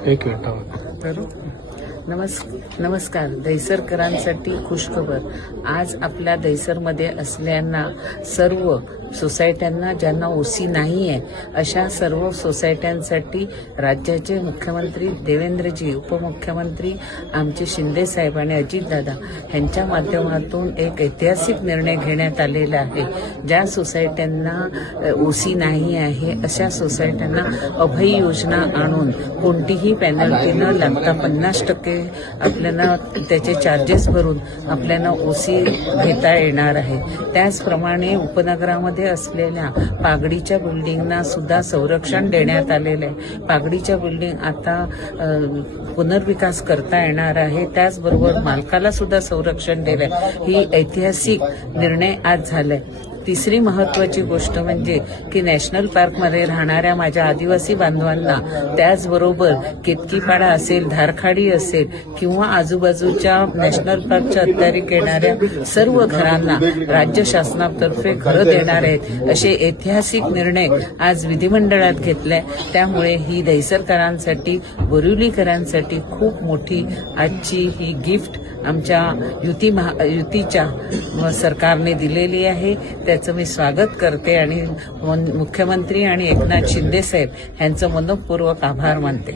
एक मिनिट नमस्कार. दहिसरकरांसाठी खुशखबर. आज आपल्या दहिसरमध्ये असलेल्या सर्व सोसायट्यांना ज्यांना ओसी नाही आहे अशा सर्व सोसायट्यांसाठी राज्याचे मुख्यमंत्री देवेंद्रजी, उपमुख्यमंत्री आमचे शिंदे साहेब आणि अजितदादा यांच्या माध्यमातून एक ऐतिहासिक निर्णय घेण्यात आलेला आहे. ज्या सोसायट्यांना ओसी नाही आहे अशा सोसायट्यांना अभय योजना आणून कोणतीही पेनल्टी न लागता 50% आपल्याला त्याचे चार्जेस भरून आपल्याला ओसी घेता येणार आहे. त्याचप्रमाणे उपनगरामध्ये असलेल्या पागडीच्या बिल्डिंगना सुद्धा संरक्षण देण्यात आलेले आहे. पागडीच्या बिल्डिंग आता पुनर्विकास करता येणार आहे. त्याचबरोबर मालकाला सुद्धा संरक्षण दिलंय. ही ऐतिहासिक निर्णय आज झालाय. तिसरी महत्वाची गोष्ट म्हणजे की नॅशनल पार्कमध्ये राहणाऱ्या माझ्या आदिवासी बांधवांना, त्याचबरोबर केतकीपाडा असेल, धारखाडी असेल किंवा आजूबाजूच्या नॅशनल पार्कच्या अखत्यारीत येणाऱ्या सर्व घरांना राज्य शासनातर्फे घरं देणार आहेत असे ऐतिहासिक निर्णय आज विधिमंडळात घेतलाय. त्यामुळे ही दहिसरकरांसाठी, बोरिवलीकरांसाठी खूप मोठी आजची ही गिफ्ट आमच्या युतीच्या सरकारने दिलेली आहे. त्याचं मी स्वागत करते आणि मुख्यमंत्री आणि एकनाथ शिंदे साहेब यांचं मनपूर्वक आभार मानते.